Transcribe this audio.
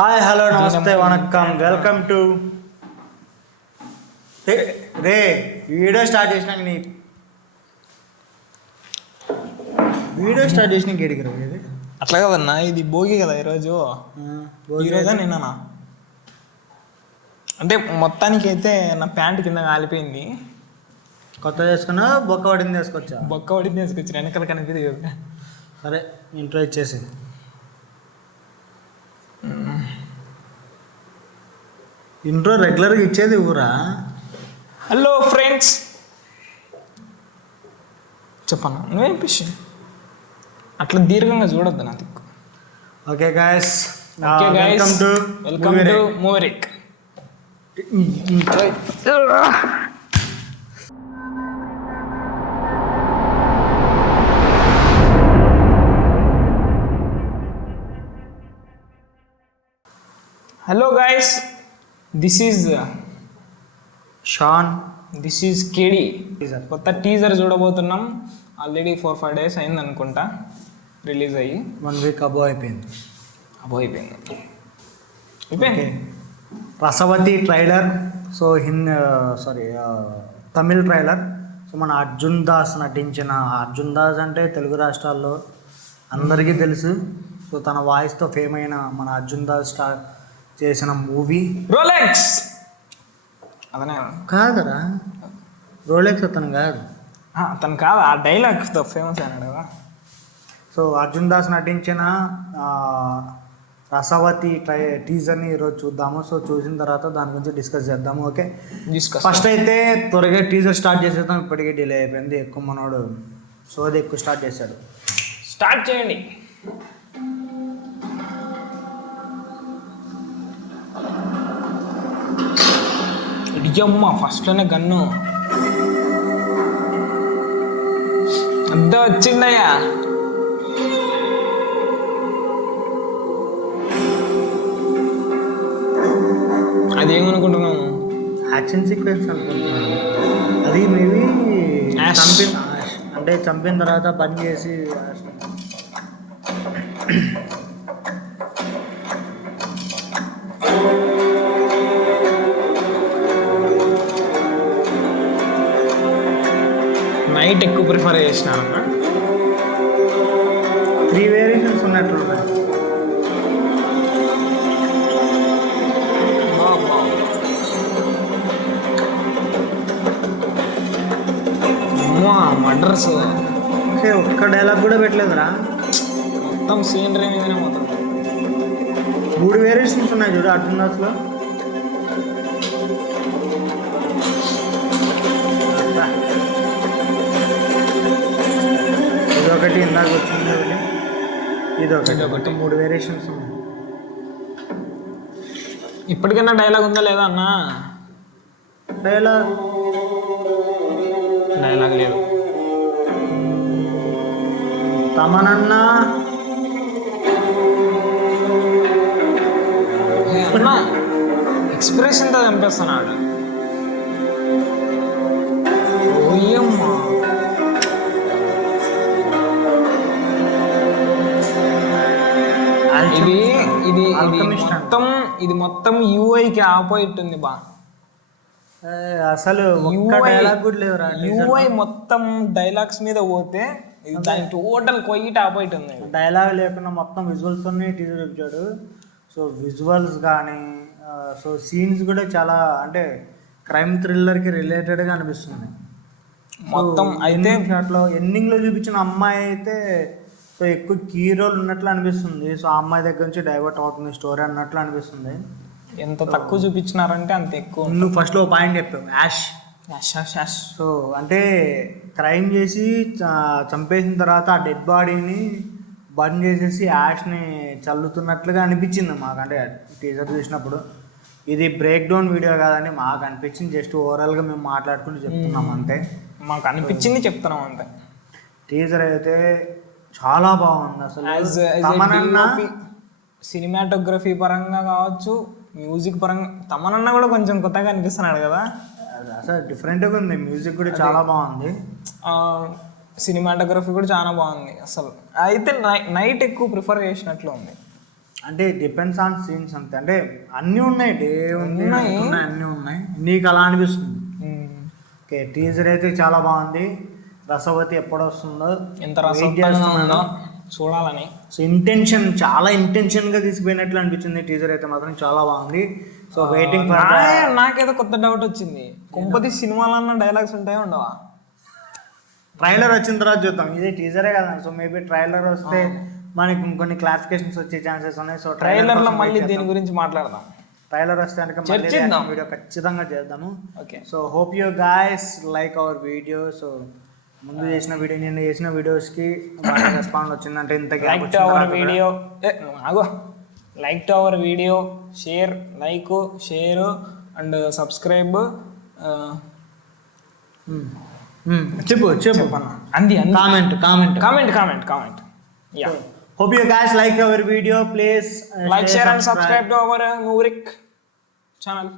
Hi hello నమస్తే vanakkam welcome to ray video start చేసినాక నీ వీడియో స్టార్ట్ చేసినాక ఎడిగిరా ఇది అట్లా కదన్నా, ఇది భోగి కదా ఈరోజు. ఈరోజా నిన్ననా అంటే మొత్తానికి అయితే నా ప్యాంట్ కింద కాలిపోయింది. కొత్త చేసుకున్నా బొక్క పడింది వేసుకొచ్చా? బొక్క పడింది వేసుకొచ్చిన, వెనకాల కనిపిది కదా. సరే ఇంట్రో ఇచ్చేసి ఇంట్రో రెగ్యులర్గా ఇచ్చేది ఊరా. హలో ఫ్రెండ్స్ చెప్పన్నా, నువ్వేం పిష్ అట్లా దీర్ఘంగా చూడొద్దు నా దిక్కు. Okay guys, welcome to Movierick. Hello guys, this is Shaan, this is కేడి. కొత్త టీజర్ చూడబోతున్నాం. ఆల్రెడీ 4-5 days అయింది అనుకుంటా రిలీజ్ అయ్యి. 1 week అబో అయిపోయింది. అయిపోయింది. Rasavathi trailer. So Tamil trailer. So మన అర్జున్ దాస్ నటించిన, అర్జున్ దాస్ అంటే తెలుగు రాష్ట్రాల్లో అందరికీ తెలుసు. సో తన వాయిస్తో ఫేమ్ అయిన మన అర్జున్ దాస్ చేసిన మూవీ రోలెక్స్. అతనే కాదరా, రోలెక్స్ అతను కాదు. అతను కాదు, ఆ డైలాగ్తో ఫేమస్ అయినాడు కదా. సో అర్జున్ దాస్ నటించిన రసవతి టీజర్ని ఈరోజు చూద్దాము. సో చూసిన తర్వాత దాని గురించి డిస్కస్ చేద్దాము. ఓకే, ఫస్ట్ అయితే త్వరగా టీజర్ స్టార్ట్ చేసేద్దాం. ఇప్పటికే డిలే అయిపోయింది. ఎక్కువ మనోడు సోది ఎక్కువ స్టార్ట్ చేశాడు. స్టార్ట్ చేయండి. ఇడియమ్మ ఫస్ట్లోనే గన్ను అంతా వచ్చిందయ్యా. అదేమనుకుంటున్నాము, యాక్షన్ సీక్వెన్స్ అనుకుంటున్నాను. అది మేబీ చంపిన తర్వాత పని చేసి నైట్ ఎక్కువ ప్రిఫర్ చేసినాను. 3 వేరియేషన్స్ ఉన్నట్లున్నాయి. మర్డర్స్ ఒక్క డైలాగ్ కూడా పెట్టలేదురా. మొత్తం సీనరీ మీదనే మొత్తం 3 వేరియేషన్స్ ఉన్నాయి చూడు అర్జున్ దాస్లో. ఇదొకటి ఇందాక వచ్చింది, ఇదొకటి 3 వేరియేషన్స్ ఉన్నాయి. ఇప్పటికైనా డైలాగ్ ఉందా లేదా అన్న? డైలాగ్ లేదు. తమనన్నా అన్నా ఎక్స్ప్రెషన్తో చంపేస్తున్నాడు. ఓయమ్మా, ఇది మొత్తం యూఐకి ఆపోజిట్ ఉంది బా. అసలు డైలాగ్ కూడా లేవురా. యూఐ మొత్తం డైలాగ్స్ మీద పోతే ఇది దాని టోటల్ కొయ్యిట ఆపోజిట్ ఉంది. డైలాగ్ లేకుండా మొత్తం విజువల్స్తోనే టీజర్ చూపించాడు. సో విజువల్స్ కానీ సో సీన్స్ కూడా చాలా అంటే క్రైమ్ థ్రిల్లర్కి రిలేటెడ్గా అనిపిస్తుంది మొత్తం. అయితే అట్లా ఎండింగ్లో చూపించిన అమ్మాయి అయితే సో ఎక్కువ కీ రోల్ ఉన్నట్లు అనిపిస్తుంది. సో ఆ అమ్మాయి దగ్గర నుంచి డైవర్ట్ అవుతుంది స్టోరీ అన్నట్లు అనిపిస్తుంది. ఎంత తక్కువ చూపించినారంటే అంత ఎక్కువ. నువ్వు ఫస్ట్లో పాయింట్ చెప్పావు, యాష్. సో అంటే క్రైమ్ చేసి చంపేసిన తర్వాత ఆ డెడ్ బాడీని బర్న్ చేసేసి యాష్ని చల్లుతున్నట్లుగా అనిపించింది మాకు. అంటే టీజర్ చూసినప్పుడు ఇది బ్రేక్ డౌన్ వీడియో కాదని మాకు అనిపించింది. జస్ట్ ఓవరాల్గా మేము మాట్లాడుకుంటూ చెప్తున్నాం అంతే. మాకు అనిపించింది చెప్తున్నాం అంతే. టీజర్ అయితే చాలా బాగుంది అసలు. సినిమాటోగ్రఫీ పరంగా కావచ్చు, మ్యూజిక్ పరంగా తమనన్న కూడా కొంచెం కొత్తగా అనిపిస్తున్నాడు కదా. అసలు డిఫరెంట్గా ఉంది. మ్యూజిక్ కూడా చాలా బాగుంది. సినిమాటోగ్రఫీ కూడా చాలా బాగుంది అసలు. అయితే నైట్ ఎక్కువ ప్రిఫర్ చేసినట్లు ఉంది. అంటే డిపెండ్స్ ఆన్ సీన్స్ అంతే. అంటే అన్నీ ఉన్నాయి, డే ఉంది ఉన్నాయి. అన్నీ ఉన్నాయి. నీకు అలా అనిపిస్తుంది? ఓకే, టీజర్ అయితే చాలా బాగుంది. రసవతి ఎప్పుడు వస్తుందో ఎంత వెయిట్ రసవత్తంగా చేస్తున్నాను. ఉందో చూడాలని. సో చాలా ఇంటెన్షన్గా తీసిపోయినట్లు అనిపించింది. టీజర్ అయితే మాత్రం చాలా బాగుంది. సో వెయిటింగ్ ఫర్ నాకేదో కొత్త డౌట్ వచ్చింది. కుంపతి సినిమాలన్న డైలాగ్స్ ఉంటాయో ఉండవా? ట్రైలర్ వచ్చిన తర్వాత చూద్దాం. ఇది టీజరే కదా, సో మేబీ ట్రైలర్ వస్తే మనకి ఇంకొన్ని క్లారిఫికేషన్స్ వచ్చే ఛాన్సెస్ ఉన్నాయి. సో ట్రైలర్ లో మళ్ళీ దీని గురించి మాట్లాడదాం. ట్రైలర్ వస్తే కనుక చర్చిద్దాం. వీడియో ఖచ్చితంగా చేద్దాము. Okay, so hope you guys like our video. So ముందు చేసిన వీడియో, నేను చేసిన వీడియోస్కి బాగా రెస్పాండ్ వచ్చిందంటే ఇంత లైక్ టు అవర్ వీడియో, ఆగో, like to our video, share, like, share and subscribe. చెప్పు అంది comment. Yeah, hope you guys like our video. Please like, share and subscribe to our Muvrik channel.